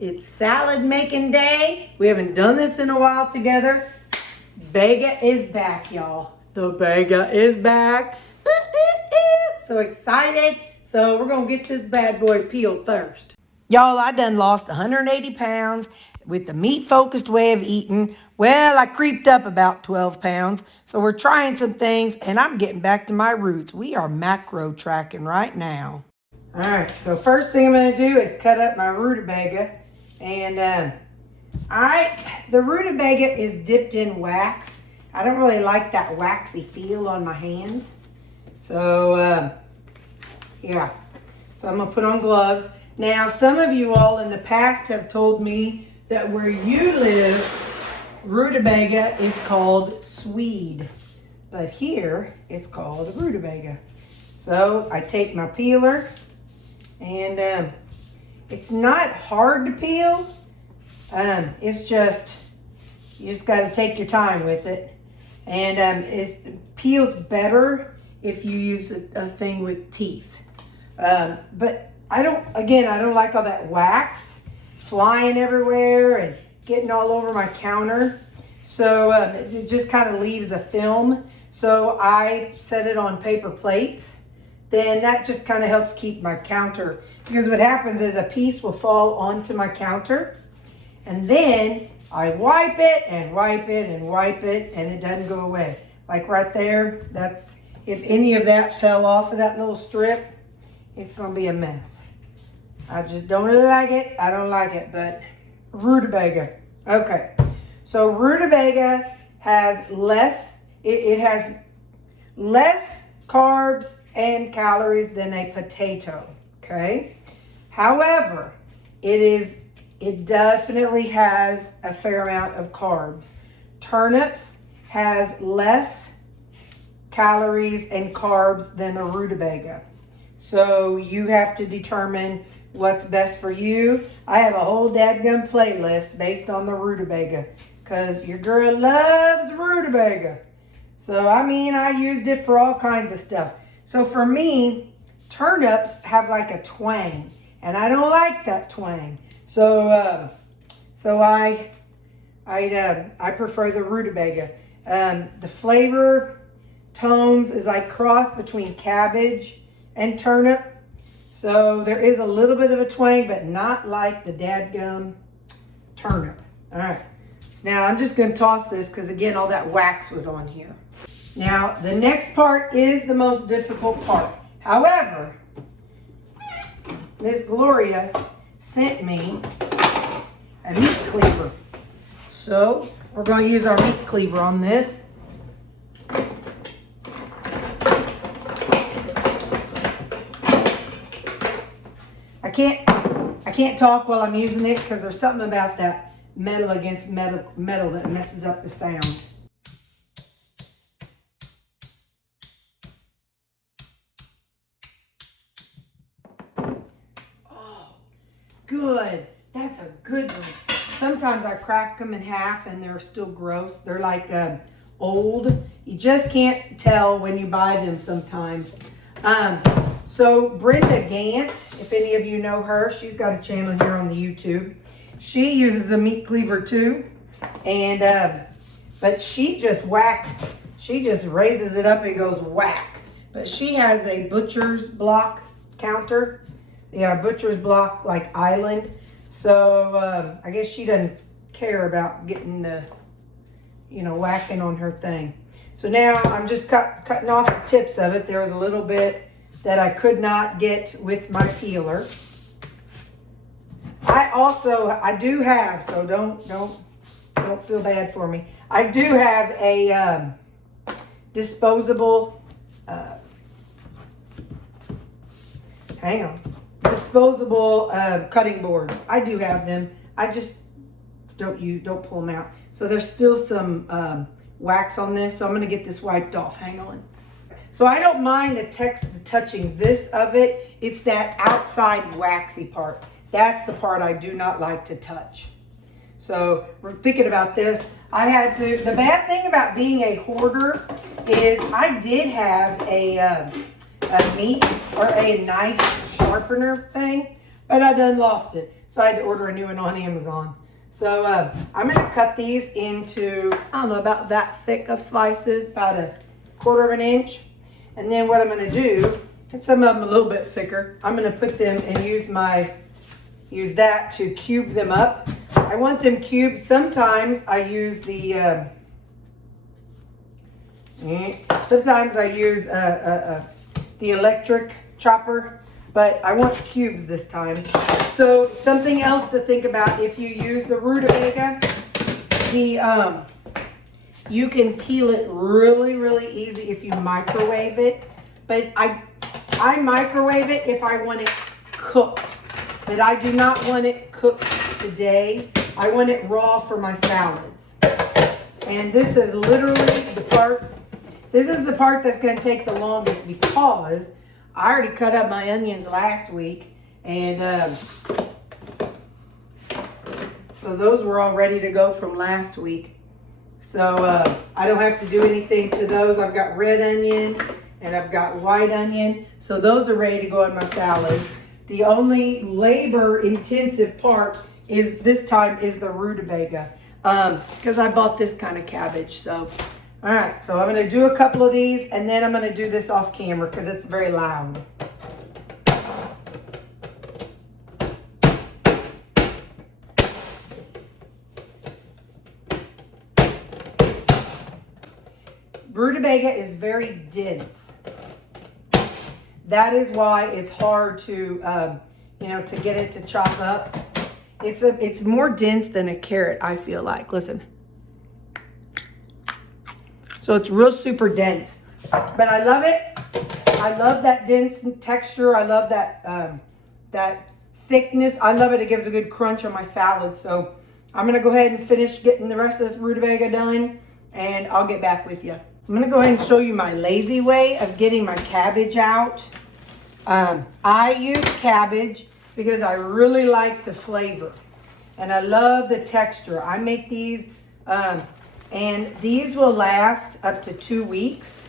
It's salad making day. We haven't done this in a while together. Bega is back, y'all. The Bega is back. So excited. So we're gonna get this bad boy peeled first. Y'all, I done lost 180 pounds with the meat-focused way of eating. Well, I creeped up about 12 pounds. So we're trying some things, and I'm getting back to my roots. We are macro tracking right now. All right, so first thing I'm gonna do is cut up my rutabaga. And the rutabaga is dipped in wax. I don't really like that waxy feel on my hands. So, yeah. So I'm gonna put on gloves. Now, some of you all in the past have told me that where you live, rutabaga is called Swede. But here, it's called rutabaga. So I take my peeler, and it's not hard to peel. It's just, you just got to take your time with it. And it peels better if you use a thing with teeth. But I don't like all that wax flying everywhere and getting all over my counter. So it just kind of leaves a film. So I set it on paper plates. Then that just kind of helps keep my counter. Because what happens is a piece will fall onto my counter. And then I wipe it and wipe it and wipe it, and it doesn't go away. Like right there, if any of that fell off of that little strip, it's going to be a mess. I just don't really like it. I don't like it, but rutabaga. Okay, so rutabaga has it has less carbs and calories than a potato, okay? However, it definitely has a fair amount of carbs. Turnips has less calories and carbs than a rutabaga. So you have to determine what's best for you. I have a whole dadgum playlist based on the rutabaga because your girl loves rutabaga. So, I used it for all kinds of stuff. So for me, turnips have like a twang, and I don't like that twang. So, I prefer the rutabaga. The flavor tones is like cross between cabbage and turnip. So there is a little bit of a twang, but not like the dadgum turnip. All right. So now I'm just going to toss this because, again, all that wax was on here. Now, the next part is the most difficult part. However, Miss Gloria sent me a meat cleaver. So we're going to use our meat cleaver on this. I can't talk while I'm using it because there's something about that metal against metal that messes up the sound. Oh, good. That's a good one. Sometimes I crack them in half and they're still gross. They're like old. You just can't tell when you buy them sometimes. So Brenda Gant, if any of you know her, she's got a channel here on the YouTube. She uses a meat cleaver too, and but she just raises it up and goes whack. But she has a butcher's block counter, butcher's block like island. So I guess she doesn't care about getting the, whacking on her thing. So now I'm just cutting off the tips of it. There was a little bit that I could not get with my peeler. I do have, so don't feel bad for me. I do have a disposable cutting board. I do have them. I just don't pull them out. So there's still some wax on this, so I'm going to get this wiped off. Hang on. So I don't mind the touching this of it. It's that outside waxy part. That's the part I do not like to touch. So we're thinking about this. The bad thing about being a hoarder is I did have a meat or a knife sharpener thing, but I done lost it. So So I had to order a new one on Amazon. So I'm going to cut these into, I don't know, about that thick of slices, about 1/4 of an inch. And then what I'm going to do, and some of them a little bit thicker, I'm going to put them and use that to cube them up. I want them cubed. Sometimes I use the electric chopper, but I want cubes this time. So something else to think about, if you use the rutabaga, you can peel it really, really easy if you microwave it. But I microwave it if I want it cooked. But I do not want it cooked today. I want it raw for my salads. And this is literally the part, this is the part that's going to take the longest, because I already cut up my onions last week. And so those were all ready to go from last week. So I don't have to do anything to those. I've got red onion and I've got white onion. So those are ready to go in my salad. The only labor intensive part is this time is the rutabaga, because I bought this kind of cabbage. So, all right, so I'm going to do a couple of these, and then I'm going to do this off camera because it's very loud. Rutabaga is very dense. That is why it's hard to, to get it to chop up. It's more dense than a carrot, I feel like. Listen. So it's real super dense, but I love it. I love that dense texture. I love that thickness. I love it. It gives a good crunch on my salad. So I'm gonna go ahead and finish getting the rest of this rutabaga done, and I'll get back with you. I'm gonna go ahead and show you my lazy way of getting my cabbage out. I use cabbage because I really like the flavor and I love the texture. I make these, and these will last up to 2 weeks.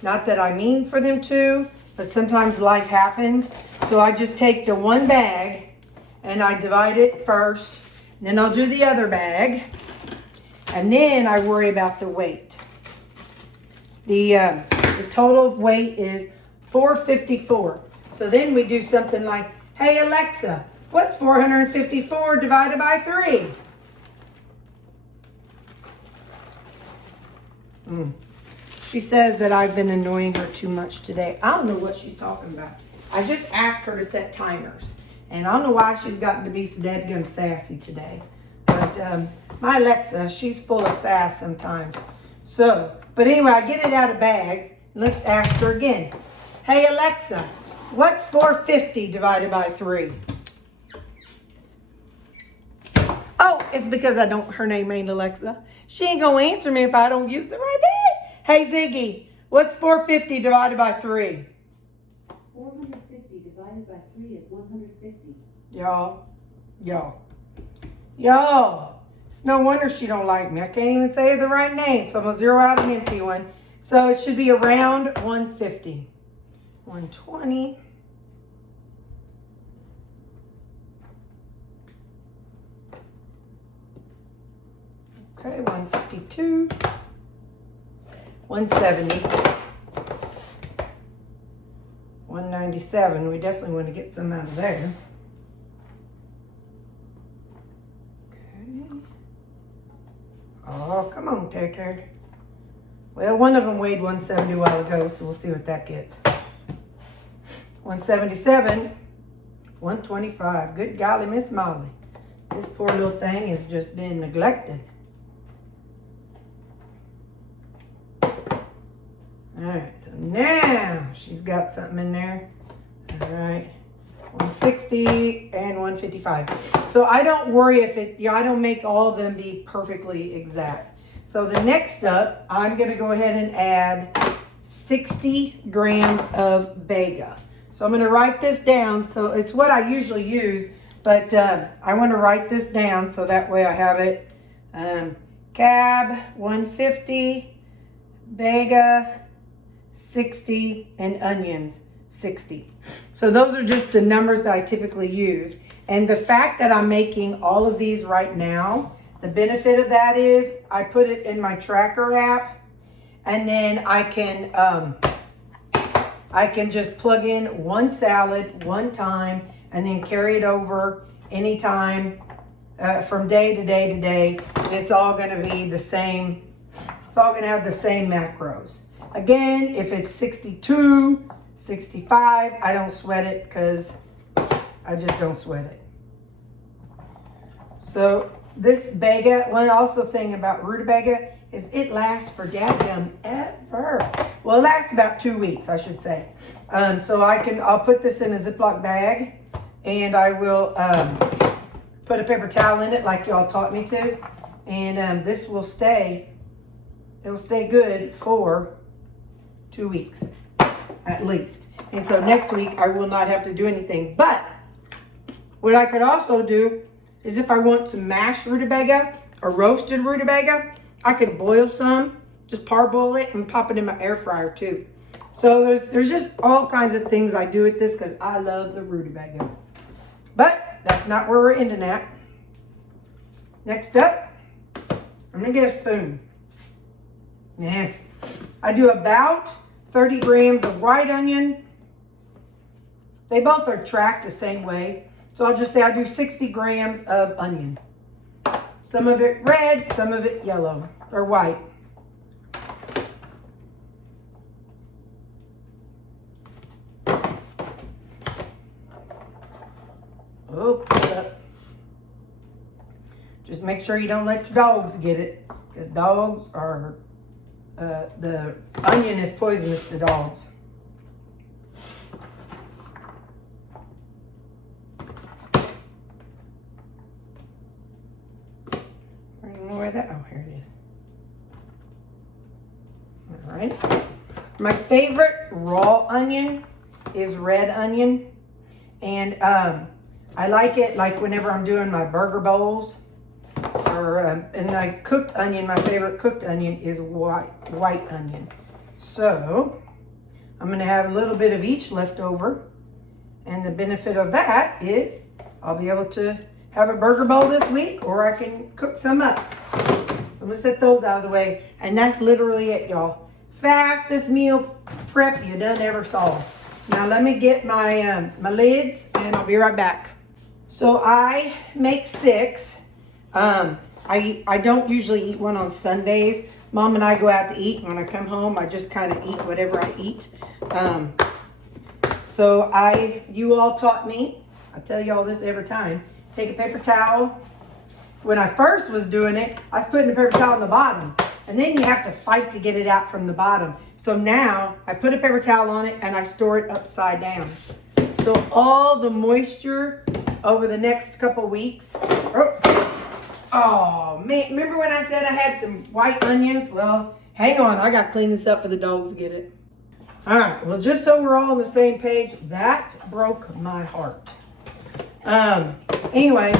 Not that I mean for them to, but sometimes life happens. So I just take the one bag and I divide it first, then I'll do the other bag, and then I worry about the weight. The total weight is 454. So then we do something like, hey Alexa, what's 454 divided by 3? She says that I've been annoying her too much today. I don't know what she's talking about. I just asked her to set timers. And I don't know why she's gotten to be so dadgum sassy today. But my Alexa, she's full of sass sometimes. So, but anyway, I get it out of bags. Let's ask her again. Hey Alexa, what's 450 divided by 3? Oh, it's because her name ain't Alexa. She ain't gonna answer me if I don't use the right name. Hey Ziggy, what's 450 divided by 3? 450 divided by 3 is 150. Y'all. It's no wonder she don't like me. I can't even say the right name, so I'm gonna zero out an empty one. So it should be around 150. 120. Okay, 152. 170. 197. We definitely want to get some out of there. Okay. Oh, come on, Terri. Well, one of them weighed 170 a while ago, so we'll see what that gets. 177. 125. Good golly, Miss Molly. This poor little thing has just been neglected. Alright, so now she's got something in there. Alright, 160 and 155. So I don't worry if I don't make all of them be perfectly exact. So the next up, I'm going to go ahead and add 60 grams of Bega. So I'm going to write this down. So it's what I usually use, but I want to write this down so that way I have it. Cab 150, Bega 60, and onions 60. So those are just the numbers that I typically use. And the fact that I'm making all of these right now, the benefit of that is I put it in my tracker app, and then I can just plug in one salad one time and then carry it over anytime from day to day to day. And it's all going to be the same. It's all going to have the same macros. Again, if it's 62, 65, I don't sweat it because I just don't sweat it. So this Bega, one also thing about rutabaga is it lasts for dadgum ever. Well, it lasts about 2 weeks, I should say. So I'll put this in a Ziploc bag, and I will put a paper towel in it like y'all taught me to. And this will stay, it'll stay good for 2 weeks at least. And so next week I will not have to do anything. But what I could also do is if I want some mashed rutabaga or roasted rutabaga, I could boil some, just parboil it and pop it in my air fryer too. So there's just all kinds of things I do with this because I love the rutabaga. But that's not where we're ending at. Next up, I'm gonna get a spoon. Yeah. I do about 30 grams of white onion. They both are tracked the same way. So I'll just say I do 60 grams of onion. Some of it red, some of it yellow or white. Oh, put it up. Just make sure you don't let your dogs get it, because dogs are, the onion is poisonous to dogs. I don't know where that, oh, here it is. All right. My favorite raw onion is red onion. And I like it like whenever I'm doing my burger bowls. Or and like cooked onion, my favorite cooked onion is white onion. So I'm gonna have a little bit of each left over. And the benefit of that is I'll be able to have a burger bowl this week, or I can cook some up. So I'm gonna set those out of the way. And that's literally it, y'all. Fastest meal prep you done ever saw. Now let me get my my lids and I'll be right back. So I make 6. I don't usually eat one on Sundays. Mom and I go out to eat. When I come home, I just kind of eat whatever I eat. So you all taught me, I tell you all this every time, take a paper towel. When I first was doing it, I was putting the paper towel on the bottom. And then you have to fight to get it out from the bottom. So now I put a paper towel on it and I store it upside down. So all the moisture over the next couple weeks. Oh man, remember when I said I had some white onions? Well, hang on, I gotta clean this up for the dogs to get it. All right, well, just so we're all on the same page, that broke my heart. Anyway,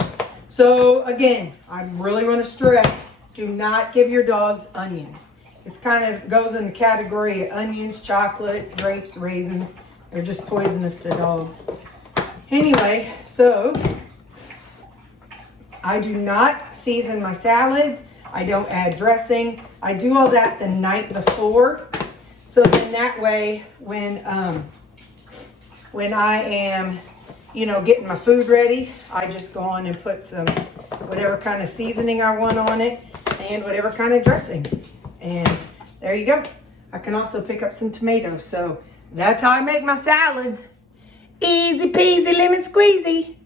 so again, I really want to stress, do not give your dogs onions. It's kind of goes in the category of onions, chocolate, grapes, raisins. They're just poisonous to dogs. Anyway, so I do not season my salads. I don't add dressing. I do all that the night before. So then that way, when I am, getting my food ready, I just go on and put some whatever kind of seasoning I want on it and whatever kind of dressing. And there you go. I can also pick up some tomatoes. So that's how I make my salads. Easy peasy lemon squeezy.